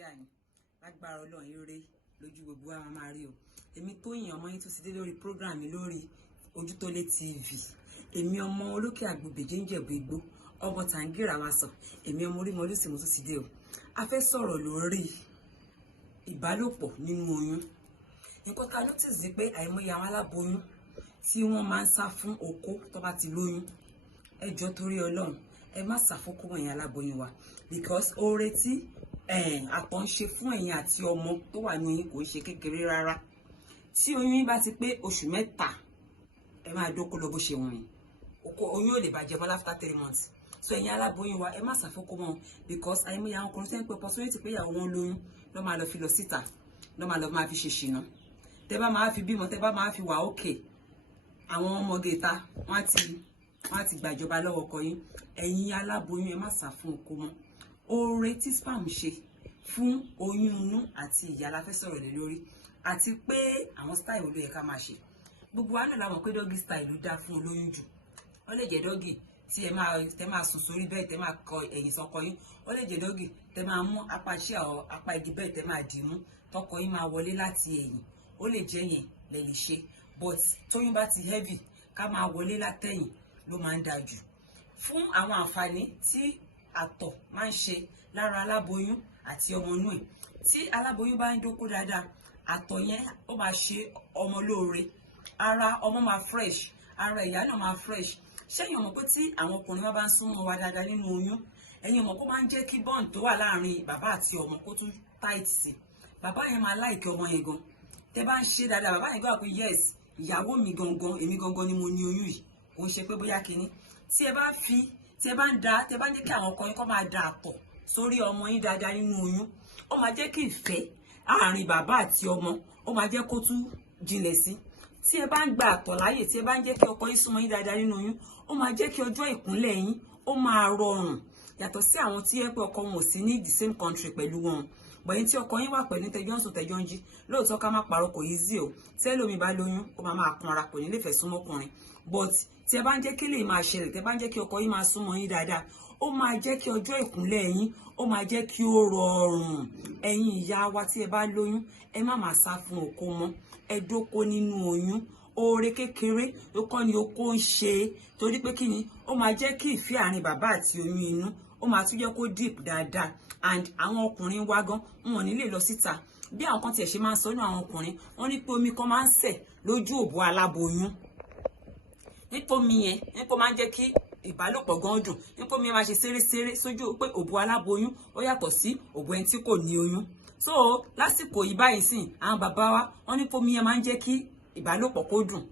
àlàáfíà ni lágbára Ọlọ́run ire lójú gbogbo wa máa rí o. Èmi Toyin ọmọ yín tó ti dé lórí program mi lórí Ojútólé TV. Èmi ọmọ olókè àgbègbè Ìjẹ̀bú Igbó ọmọ tàǹgìrà wa sọ. Èmi ọmọ orí mọlúsì mo tún ti dé o. A fẹ́ sọ̀rọ̀ lórí ìbálòpọ̀ nínú oyún. Nǹkan ká notice pé àìmọye àwọn aláboyún tí wọ́n máa ń sá fún okó tó bá ti lóyún. Ẹ jọ̀ọ́ torí Ọlọ́run ẹ má sá fún okó ẹ̀yin aláboyún wa because oore tí àtọ̀ ń ṣe fún ẹ̀yin àti ọmọ tó wà ní yín kò ṣe kékeré rárá. Tí oyún yín bá ti pé oṣù mẹ́ta ẹ máa dóko lọ bó ṣe wọ̀n yín. Oyún ò lè bàjẹ́ mọ́ after 3 months. So ẹ̀yin aláboyún wa ẹ má sá fún okó wọn because àìmọye àwọn ọkùnrin tẹ́ ń pe opportunity pé ìyàwó wọn lóyún lọ́ máa lọ fi lọ síta lọ́ máa lọ máa fi ṣe ṣìnà. Tẹ́ bá máa fi bímọ tẹ́ bá máa fi wà okay àwọn ọmọge ta wọ́n ti gbàjọba lọ́wọ́ ọkọ yín. Ẹ̀yin aláboyún ẹ má sá fún okó wọn. Oore tí spam ṣe fún oyún inú àti ìyá la fẹ́ sọ̀rọ̀ lé lórí àti pé àwọn style wo ló yẹ ká máa ṣe. Gbogbo wa náà la mọ̀ pé doggy style ló dá fún olóyún jù. Ó lè jẹ́ doggy tí tẹ́ máa sùn sórí bẹ́ẹ̀ tẹ́ máa kọ ẹ̀yìn sọ́kọ yín. Ó lè jẹ́ doggy tẹ́ máa mú apá iṣẹ́ ọ̀ apá igi bẹ́ẹ̀ tẹ́ máa dì mú tọkọ yín máa wọlé láti ẹ̀yìn. Ó lè jẹ́ yẹn lẹ lè ṣe but tóyún bá ti heavy ká máa wọlé látẹ̀yìn ló máa ń dáa jù. Fún àwọn àǹfààní tí àtọ̀ máa ń ṣe lára aláboyún àti ọmọ inú ẹ̀. Tí aláboyún bá ń dóko dáadáa àtọ̀ yẹn ó máa ṣe ọmọ lóore. Ara ọmọ máa fresh, ara ìyá náà máa fresh. Ṣẹ́yìn ọmọ pé tí àwọn ọkùnrin bá ń súnmọ́ wa dáadáa nínú oyún ẹ̀yin ọmọ kó máa ń jẹ́ kí bond tó wà láàrin bàbá àti ọmọ kó tún tight sí. Bàbá yẹn máa like ọmọ yẹn gan. Tẹ́ bá ń ṣe dáadáa bàbá yẹn gbà pé yes ìyàwó mi gangan èmi gangan ni mo ní oyún yìí. Kò ń ṣe pé bóyá kinní. Tí ẹ bá ń jẹ́ kí àwọn ọkọ yín kó máa da àtọ̀ sórí ọmọ yín dáadáa nínú oyún ó máa jẹ́ kí ìfẹ́ àárín bàbá àti ọmọ ó máa jẹ́ kó tún jinlẹ̀ sí. Tí ẹ bá ń gba àtọ̀ láyè tí ẹ bá ń jẹ́ kí ọkọ yín súnmọ́ yín dáadáa nínú oyún ó máa jẹ́ kí ọjọ́ ìkúnlẹ̀ yín ó máa rọrùn yàtọ̀ sí àwọn tí ẹ pé ọkọ wọn ò sí ní the same country pẹ̀lú wọn. Bọ̀yìn tí ọkọ yín wà pẹ̀lú tẹjọ́ ń sùn tẹjọ́ ń jí lóòótọ́ ká má parọ́ kò easy o. Tí ẹlòmíì bá lóyún ó máa kanra kò ní lè fẹ́ súnmọ́ ọkùnrin but tí ẹ bá ń jẹ́ kí lè máa ṣẹlẹ̀ tẹ́ bá ń jẹ́ kí ọkọ yín máa súnmọ́ yín dáadáa ó máa jẹ́ kí ọjọ́ ìkúnlẹ̀ yín ó máa jẹ́ kí ó rọrùn. Ẹ̀yin ìyá wa tí ẹ bá lóyún ẹ má máa sá fún okó mọ́. Ẹ dóko nínú oyún. Oore kékeré ló kọ́ ni okó ń ṣe torí pé kí ni ó máa jẹ́ kí ìfẹ́ àárín bàbá àti oyún inú ó máa tún jẹ́ kó deep dáadáa and àwọn ọkùnrin wa gan wọn ò ní lè lọ síta. Bí àwọn kan tiẹ̀ ṣe máa ń sọ ní àwọn ọkùnrin wọ́n ní pé omi kan máa ń sẹ̀ lójú òbò aláboyún. Nípa omi yẹn nípa máa ń jẹ́ kí ìbálòpọ̀ gan dùn. Nípa omi yẹn máa ṣe ṣeré sójú pé òbò aláboyún ó yàtọ̀ sí òbò ẹni tí kò ní oyún. So lásìkò yìí báyìí sìn àwọn bàbá wa wọ́n ní pé omi yẹn máa ń jẹ́ kí ìbálòpọ̀ kó dùn.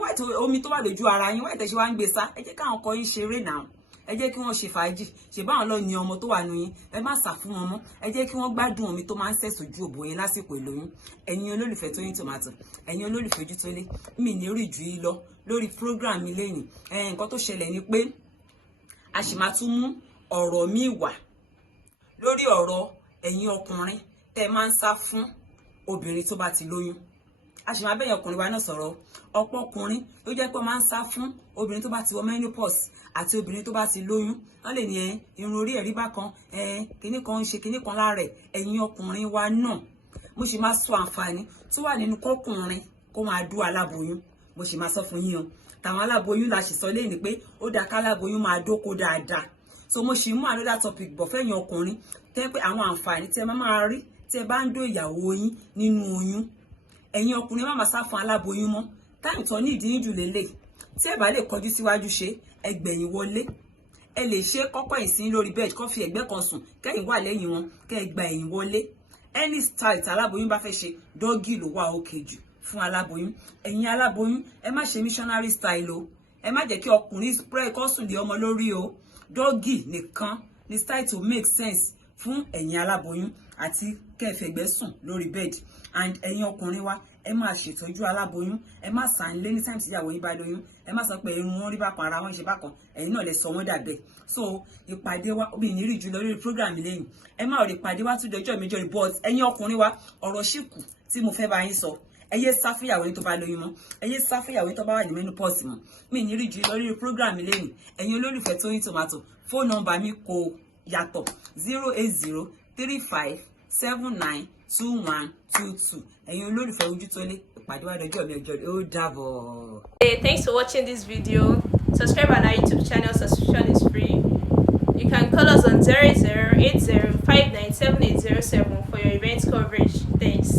Wáìtì omi tó wà lójú ara yín wáìtì ṣe wá ń gbé sá ẹ jẹ́ káwọn ọkọ yín ṣeré náà. Ẹ jẹ́ kí wọ́n ṣe fàájì ṣe báwọn lọ ní ọmọ tó wà nínú yín ẹ má sá fún wọn mọ́. Ẹ jẹ́ kí wọ́n gbádùn omi tó máa ń sẹ̀ sójú òbò yín lásìkò ìlóyún. Ẹ̀yin olólùfẹ́ Toyin Tomato ẹ̀yin olólùfẹ́ Ojútólé mi ní rí jù yín lọ lórí program mi lẹ́yìn. Nǹkan tó ṣẹlẹ̀ ni pé a sì máa tún mú ọ̀rọ̀ mi wà lórí ọ̀rọ̀ ẹ̀yin ọkùnrin tẹ́ máa ń sá fún obìnrin tó bá ti lóyún. A sì máa bẹ̀yìn ọkùnrin wa náà sọ̀rọ̀. Ọ̀pọ̀ ọkùnrin ló jẹ́ pé máa ń sá fún obìnrin tó bá ti wọ menopause àti obìnrin tó bá ti lóyún. Wọ́n lè ní irun orí ẹ̀rí bákan kinní kan ń ṣe kinní kan lára ẹ̀. Ẹ̀yin ọkùnrin wa náà mo sì máa sọ àǹfààní tó wà nínú kọ́kùnrin kó máa dú aláboyún. Mo sì máa sọ fún yín o. Tàwọn aláboyún la sì sọ lẹ́yìn pé ó dáa káláboyún máa dóko dáadáa. So mo sì mú another topic bọ̀ fẹ́yìn ọkùnrin tẹ́ pé àwọn àǹfààní tí ẹ máa rí tí ẹ bá ń dó ìyàwó yín nínú oyún. Ẹ̀yin ọkùnrin má máa sá fún aláboyún mọ́. Táìmù tó ní ìdí jù lélẹ̀. Tí ẹ bá lè kọjú síwájú ṣe ẹgbẹ̀yìn wọlé. Ẹ lè ṣe kọ́kọ́ ìsín lórí bed kó fi ẹ̀gbẹ́ kan sùn kẹ́yìn wà lẹ́yìn wọn kẹ́ ẹ gba ẹ̀yìn wọlé. Any style tí aláboyún bá fẹ́ ṣe doggy ló wà okay jù fún aláboyún. Ẹ̀yin aláboyún ẹ má ṣe missionary style o. Ẹ má jẹ́ kí ọkùnrin spray kó sùn lé ọmọ lórí o. Doggy nìkan ni style to make sense fún ẹ̀yin aláboyún àti kẹ́ ẹ fẹ̀gbẹ́ sùn lórí bed. And ẹ̀yin ọkùnrin wa ẹ máa ṣètọ́jú aláboyún. Ẹ má sàn lé ní time tí ìyàwó yín bá lóyún. Ẹ má sọ pé irun wọn rí bákan ara wọn ṣe bákan ẹ̀yin náà lè sọ wọ́n dàbẹ̀. So ìpàdé wa bí ní rí jù lọ lórí program lẹ́yìn. Ẹ má rí ìpàdé wa tún dọjọ́ méjọ rí but ẹ̀yin ọkùnrin wa ọ̀rọ̀ ṣìkù tí mo fẹ́ bá yín sọ. Ẹ yé sá fún ìyàwó yín tó bá lóyún mọ́. Ẹ yé sá fún ìyàwó yín tó bá wà ní menopause mọ́. Mi ní rí jù lọ lórí program lẹ́yìn. Ẹ̀yin olólùfẹ́ Toyin Tomato phone number mi kò yàtọ̀ 08035 792122. ẹ̀yin olólùfẹ́ Ojútólé, ìpàdé wa dọjọ́ mi ọjọ́ ó dàbọ̀. Hey, thanks for watching this video. Subscribe on our YouTube channel. Subscription is free. You can call us on 0080597807 for your event coverage. Thanks.